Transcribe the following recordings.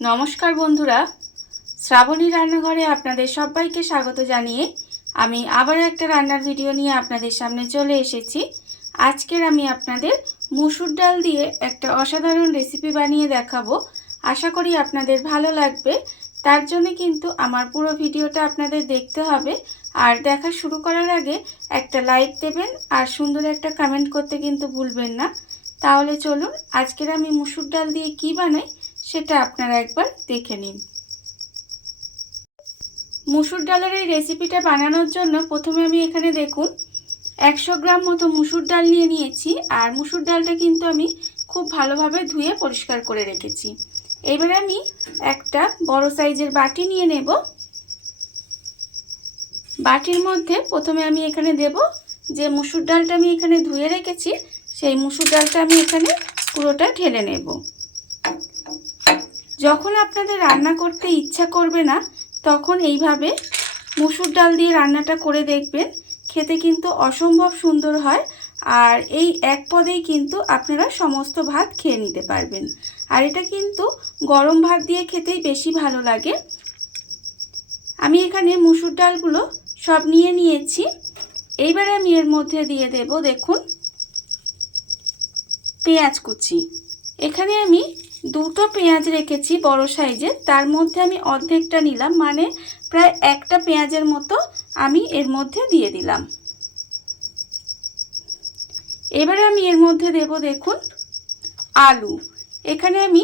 নমস্কার বন্ধুরা, শ্রাবণী রান্নাঘরে আপনাদের সবাইকে স্বাগত জানিয়ে আমি আবার একটা রান্নার ভিডিও নিয়ে আপনাদের সামনে চলে এসেছি। আজকের আমি আপনাদের মুসুর ডাল দিয়ে একটা অসাধারণ রেসিপি বানিয়ে দেখাবো। আশা করি আপনাদের ভালো লাগবে। তার জন্য কিন্তু আমার পুরো ভিডিওটা আপনাদের দেখতে হবে। আর দেখা শুরু করার আগে একটা লাইক দেবেন আর সুন্দর একটা কমেন্ট করতে কিন্তু ভুলবেন না। তাহলে চলুন আজকের আমি মুসুর ডাল দিয়ে কি বানাই সেটা আপনারা একবার দেখে নিন। মুসুর ডালের এই রেসিপিটা বানানোর জন্য প্রথমে আমি এখানে দেখুন 100 গ্রাম মতো মুসুর ডাল নিয়ে নিয়েছি। আর মুসুর ডালটা কিন্তু আমি খুব ভালোভাবে ধুয়ে পরিষ্কার করে রেখেছি। এবার আমি একটা বড় সাইজের বাটি নিয়ে নেব। বাটির মধ্যে প্রথমে আমি এখানে দেব যে মুসুর ডালটা আমি এখানে ধুয়ে রেখেছি, সেই মুসুর ডালটা আমি এখানে পুরোটা ঢেলে নেব। যখন আপনাদের রান্না করতে ইচ্ছা করবে না তখন এইভাবে মুসুর ডাল দিয়ে রান্নাটা করে দেখবেন, খেতে কিন্তু অসম্ভব সুন্দর হয়। আর এই এক পদেই কিন্তু আপনারা সমস্ত ভাত খেয়ে নিতে পারবেন। আর এটা কিন্তু গরম ভাত দিয়ে খেতেই বেশি ভালো লাগে। আমি এখানে মুসুর ডালগুলো সব নিয়ে নিয়েছি। এইবারে আমি এর মধ্যে দিয়ে দেব দেখুন পেঁয়াজ কুচি। এখানে আমি দুটো পেঁয়াজ রেখেছি বড় সাইজের, তার মধ্যে আমি অর্ধেকটা নিলাম, মানে প্রায় একটা পেঁয়াজের মতো আমি এর মধ্যে দিয়ে দিলাম। এবারে আমি এর মধ্যে দেব দেখুন আলু। এখানে আমি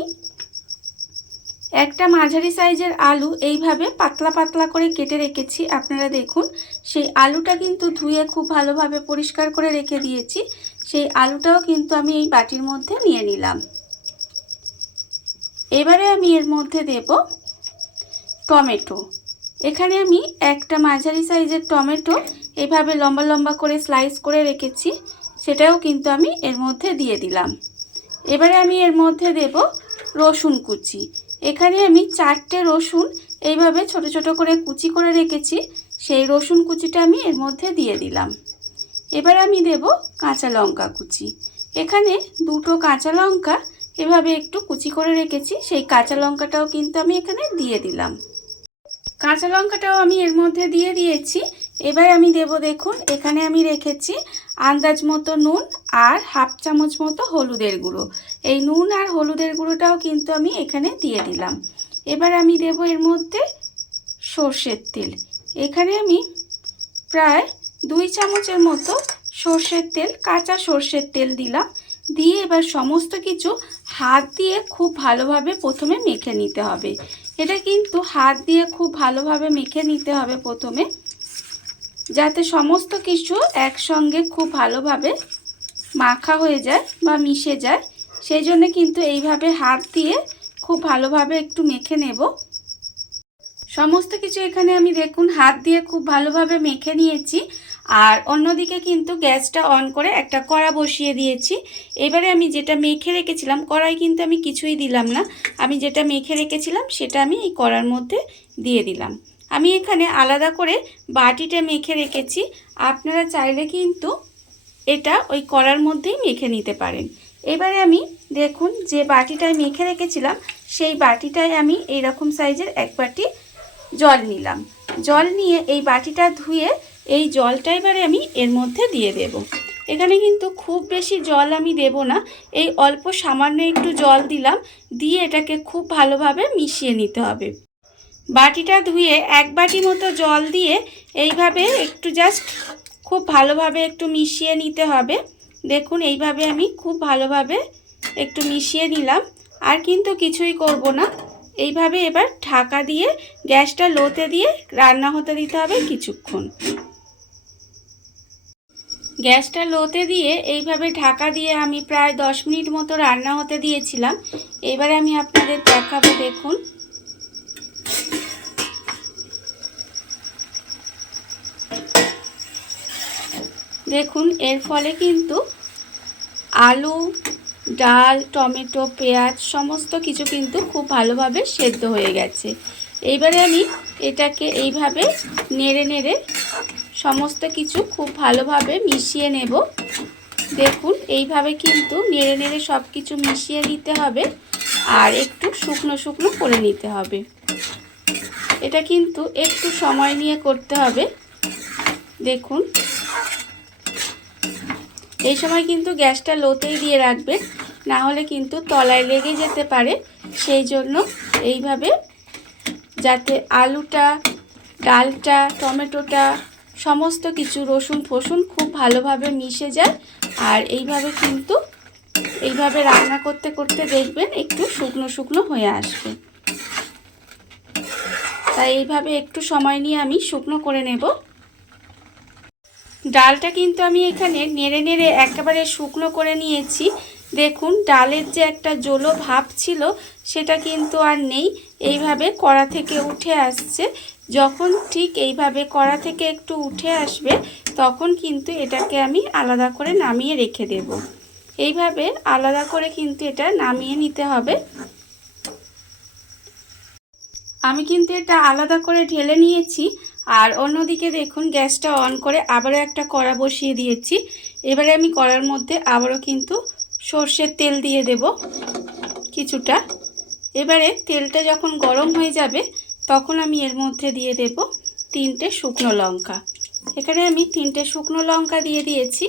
একটা মাঝারি সাইজের আলু এইভাবে পাতলা পাতলা করে কেটে রেখেছি। আপনারা দেখুন সেই আলুটা কিন্তু ধুয়ে খুব ভালোভাবে পরিষ্কার করে রেখে দিয়েছি। সেই আলুটাও কিন্তু আমি এই বাটির মধ্যে নিয়ে নিলাম। এবারে আমি এর মধ্যে দেব টমেটো। এখানে আমি একটা মাঝারি সাইজের টমেটো এইভাবে লম্বা লম্বা করে স্লাইস করে রেখেছি, সেটাও কিন্তু আমি এর মধ্যে দিয়ে দিলাম। এবারে আমি এর মধ্যে দেব রসুন কুচি। এখানে আমি 4টে রসুন এইভাবে ছোট ছোট করে কুচি করে রেখেছি, সেই রসুন কুচিটা আমি এর মধ্যে দিয়ে দিলাম। এবার আমি দেব কাঁচা লঙ্কা কুচি। এখানে দুটো কাঁচা লঙ্কা এভাবে একটু কুচি করে রেখেছি, সেই কাঁচা লঙ্কাটাও কিন্তু আমি এখানে দিয়ে দিলাম। কাঁচা লঙ্কাটাও আমি এর মধ্যে দিয়ে দিয়েছি। এবার আমি দেব দেখুন এখানে আমি রেখেছি আন্দাজ মতো নুন আর হাফ চামচ মতো হলুদের গুঁড়ো। এই নুন আর হলুদের গুঁড়োটাও কিন্তু আমি এখানে দিয়ে দিলাম। এবার আমি দেব এর মধ্যে সর্ষের তেল। এখানে আমি প্রায় 2 চামচের মতো সর্ষের তেল, কাঁচা সর্ষের তেল দিলাম। দিয়ে এবার সমস্ত কিছু হাত দিয়ে খুব ভালোভাবে প্রথমে মেখে নিতে হবে। এটা কিন্তু হাত দিয়ে খুব ভালোভাবে মেখে নিতে হবে প্রথমে, যাতে সমস্ত কিছু একসঙ্গে খুব ভালোভাবে মাখা হয়ে যায় বা মিশে যায়। সেই জন্য কিন্তু এইভাবে হাত দিয়ে খুব ভালোভাবে একটু মেখে নেব। সমস্ত কিছু এখানে আমি দেখুন হাত দিয়ে খুব ভালোভাবে মেখে নিয়েছি। আর অন্যদিকে কিন্তু গ্যাসটা অন করে একটা কড়া বসিয়ে দিয়েছি। এবারে আমি যেটা মেখে রেখেছিলাম, কড়াই কিন্তু আমি কিছুই দিলাম না, আমি যেটা মেখে রেখেছিলাম সেটা আমি এই কড়ার মধ্যে দিয়ে দিলাম। আমি এখানে আলাদা করে বাটিটা মেখে রেখেছি, আপনারা চাইলে কিন্তু এটা ওই কড়ার মধ্যেই মেখে নিতে পারেন। এবারে আমি দেখুন যে বাটিটায় মেখে রেখেছিলাম সেই বাটিটায় আমি এইরকম সাইজের এক বাটি জল নিলাম। জল নিয়ে এই বাটিটা ধুয়ে এই জলটা এবারে আমি এর মধ্যে দিয়ে দেব। এখানে কিন্তু খুব বেশি জল আমি দেব না, এই অল্প সামান্য একটু জল দিলাম। দিয়ে এটাকে খুব ভালোভাবে মিশিয়ে নিতে হবে। বাটিটা ধুয়ে এক বাটি মতো জল দিয়ে এইভাবে একটু জাস্ট খুব ভালোভাবে একটু মিশিয়ে নিতে হবে। দেখুন এইভাবে আমি খুব ভালোভাবে একটু মিশিয়ে নিলাম। আর কিন্তু কিছুই করব না, এইভাবে এবার ঢাকা দিয়ে গ্যাসটা লোতে দিয়ে রান্না হতে দিতে হবে কিছুক্ষণ। গ্যাসটা লোতে দিয়ে এইভাবে ঢাকা দিয়ে আমি প্রায় 10 মিনিট মতো রান্না হতে দিয়েছিলাম। এবারে আমি আপনাদের দেখাবো দেখুন দেখুন এর ফলে কিন্তু আলু, ডাল, টমেটো, পেঁয়াজ সমস্ত কিছু কিন্তু খুব ভালোভাবে সেদ্ধ হয়ে গেছে। এইবারে আমি এটাকে এইভাবে নেড়ে নেড়ে সমস্ত কিছু খুব ভালোভাবে মিশিয়ে নেব। দেখুন এইভাবে কিন্তু নেড়ে নেড়ে সব কিছু মিশিয়ে নিতে হবে। আর একটু শুকনো শুকনো করে নিতে হবে। এটা কিন্তু একটু সময় নিয়ে করতে হবে। দেখুন, এই সময় কিন্তু গ্যাসটা লোতেই দিয়ে রাখবেন, না হলে কিন্তু তলায় লেগে যেতে পারে। সেই জন্য এইভাবে, যাতে আলুটা, ডালটা, টমেটোটা, সমস্ত কিছু, রসুন ফসুন খুব ভালোভাবে মিশে যায়। আর এইভাবে রান্না করতে করতে দেখবেন একটু শুকনো শুকনো হয়ে আসবে। তাই এইভাবে একটু সময় নিয়ে আমি শুকনো করে নেব। ডালটা কিন্তু আমি এখানে নেড়ে নেড়ে একেবারে শুকনো করে নিয়েছি। দেখুন, ডালের যে একটা জলো ভাব ছিল সেটা কিন্তু আর নেই, এইভাবে কড়া থেকে উঠে আসছে। যখন ঠিক এইভাবে কড়া থেকে একটু উঠে আসবে তখন কিন্তু এটাকে আমি আলাদা করে নামিয়ে রেখে দেব। এইভাবে আলাদা করে কিন্তু এটা নামিয়ে নিতে হবে। আমি কিন্তু এটা আলাদা করে ঢেলে নিয়েছি। আর অন্যদিকে দেখুন, গ্যাসটা অন করে আবারও একটা কড়া বসিয়ে দিয়েছি। এবারে আমি কড়ার মধ্যে আবারও কিন্তু সর্ষের তেল দিয়ে দেব কিছুটা। এবারে তেলটা যখন গরম হয়ে যাবে তখন আমি এর মধ্যে দিয়ে দেব 3টে শুকনো লঙ্কা। এখানে আমি 3টে শুকনো লঙ্কা দিয়ে দিয়েছি।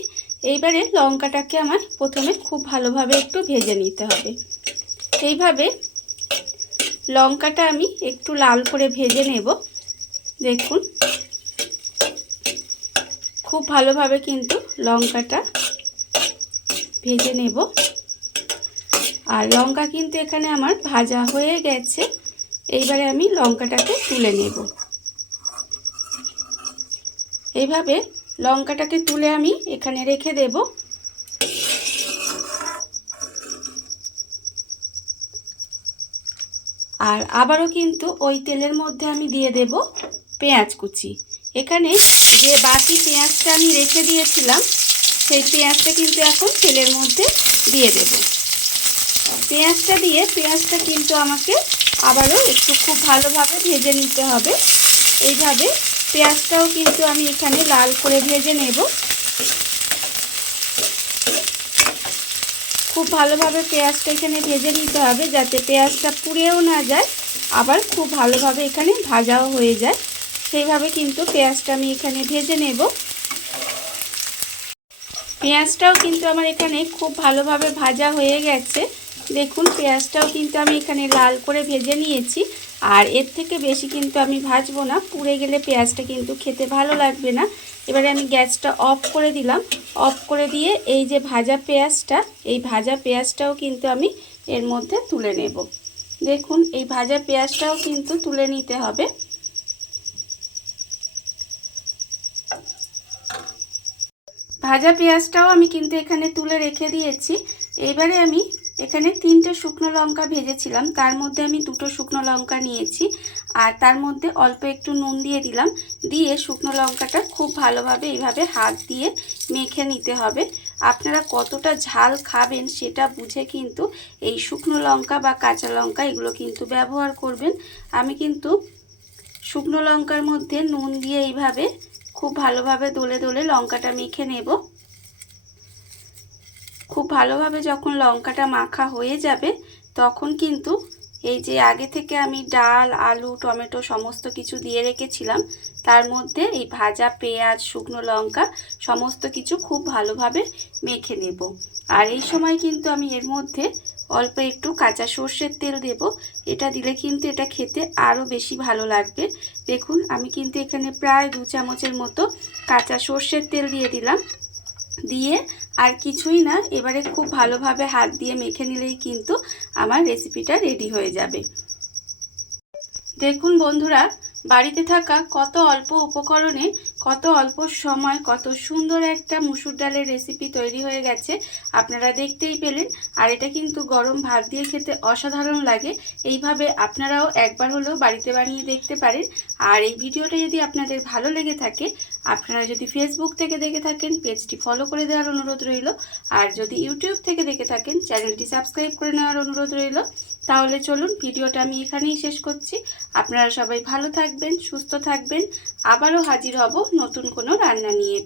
এইবারে লঙ্কাটাকে আমার প্রথমে খুব ভালোভাবে একটু ভেজে নিতে হবে। এইভাবে লঙ্কাটা আমি একটু লাল করে ভেজে নেব। দেখুন, খুব ভালোভাবে কিন্তু লঙ্কাটা ভেজে নেব। আর লঙ্কা কিন্তু এখানে আমার ভাজা হয়ে গেছে। এইবারে আমি লঙ্কাটাকে তুলে নেব। এইভাবে লঙ্কাটাকে তুলে আমি এখানে রেখে দেব। আর আবারও কিন্তু ওই তেলের মধ্যে আমি দিয়ে দেব পেঁয়াজ কুচি। এখানে যে বাকি পেঁয়াজটা আমি রেখে দিয়েছিলাম সেই পেঁয়াজটা কিন্তু এখন তেলের মধ্যে দিয়ে দেব। পেঁয়াজটা দিয়ে পেঁয়াজটা কিন্তু আমাকে আবারও একটু খুব ভালোভাবে ভেজে নিতে হবে। এইভাবে পেঁয়াজটাও কিন্তু আমি এখানে লাল করে ভেজে নেব। খুব ভালোভাবে পেঁয়াজটা এখানে ভেজে নিতে হবে, যাতে পেঁয়াজটা পুড়েও না যায়, আবার খুব ভালোভাবে এখানে ভাজাও হয়ে যায়। সেইভাবে কিন্তু পেঁয়াজটা আমি এখানে ভেজে নেব। পেঁয়াজটাও কিন্তু আমার এখানে খুব ভালোভাবে ভাজা হয়ে গেছে। দেখুন, পেঁয়াজটাও কিন্তু আমি এখানে লাল করে ভেজে নিয়েছি। আর এর থেকে বেশি কিন্তু আমি ভাজবো না, পুড়ে গেলে পেঁয়াজটা কিন্তু খেতে ভালো লাগবে না। এবারে আমি গ্যাসটা অফ করে দিলাম। অফ করে দিয়ে এই যে ভাজা পেঁয়াজটা, এই ভাজা পেঁয়াজটাও কিন্তু আমি এর মধ্যে তুলে নেব। দেখুন, এই ভাজা পেঁয়াজটাও কিন্তু তুলে নিতে হবে। ভাজা পেঁয়াজটাও আমি কিন্তু এখানে তুলে রেখে দিয়েছি। এবারে আমি এখানে 3টে শুকনো লঙ্কা ভেজেছিলাম, তার মধ্যে আমি 2টো শুকনো লঙ্কা নিয়েছি। আর তার মধ্যে অল্প একটু নুন দিয়ে দিলাম। দিয়ে শুকনো লঙ্কাটা খুব ভালোভাবে এইভাবে হাত দিয়ে মেখে নিতে হবে। আপনারা কতটা ঝাল খাবেন সেটা বুঝে কিন্তু এই শুকনো লঙ্কা বা কাঁচা লঙ্কা এগুলো কিন্তু ব্যবহার করবেন। আমি কিন্তু শুকনো লঙ্কার মধ্যে নুন দিয়ে এইভাবে খুব ভালোভাবে দলে দলে লঙ্কাটা মেখে নেব। খুব ভালোভাবে যখন লঙ্কাটা মাখা হয়ে যাবে তখন কিন্তু এই যে আগে থেকে আমি ডাল, আলু, টমেটো সমস্ত কিছু দিয়ে রেখেছিলাম, তার মধ্যে এই ভাজা পেঁয়াজ, শুকনো লঙ্কা সমস্ত কিছু খুব ভালোভাবে মেখে নেব। আর এই সময় কিন্তু আমি এর মধ্যে অল্প একটু কাঁচা সর্ষের তেল দেব। এটা দিলে কিন্তু এটা খেতে আরও বেশি ভালো লাগবে। দেখুন, আমি কিন্তু এখানে প্রায় 2 চামচের মতো কাঁচা সর্ষের তেল দিয়ে দিলাম। দিয়ে আর কিছুই না, এবারে খুব ভালোভাবে হাত দিয়ে মেখে নিলেই কিন্তু আমার রেসিপিটা রেডি হয়ে যাবে। দেখুন বন্ধুরা, বাড়িতে থাকা কত অল্প উপকরণে কত অল্প সময় কত সুন্দর একটা মুসুর ডালের রেসিপি তৈরি হয়ে গেছে, আপনারা দেখতেই পেলেন। আর এটা কিন্তু গরম ভাত দিয়ে খেতে অসাধারণ লাগে। এইভাবে আপনারাও একবার হলেও বাড়িতে বানিয়ে দেখতে পারেন। আর এই ভিডিওটা যদি আপনাদের ভালো লেগে থাকে, আপনারা যদি ফেসবুক থেকে দেখে থাকেন পেজটি ফলো করে দেওয়ার অনুরোধ রইল। আর যদি ইউটিউব থেকে দেখে থাকেন চ্যানেলটি সাবস্ক্রাইব করে নেওয়ার অনুরোধ রইল। তাহলে চলুন, ভিডিওটা আমি এখানেই শেষ করছি। আপনারা সবাই ভালো থাকবেন, সুস্থ থাকবেন। আবারও হাজির হব নতুন কোনো রান্না নিয়ে।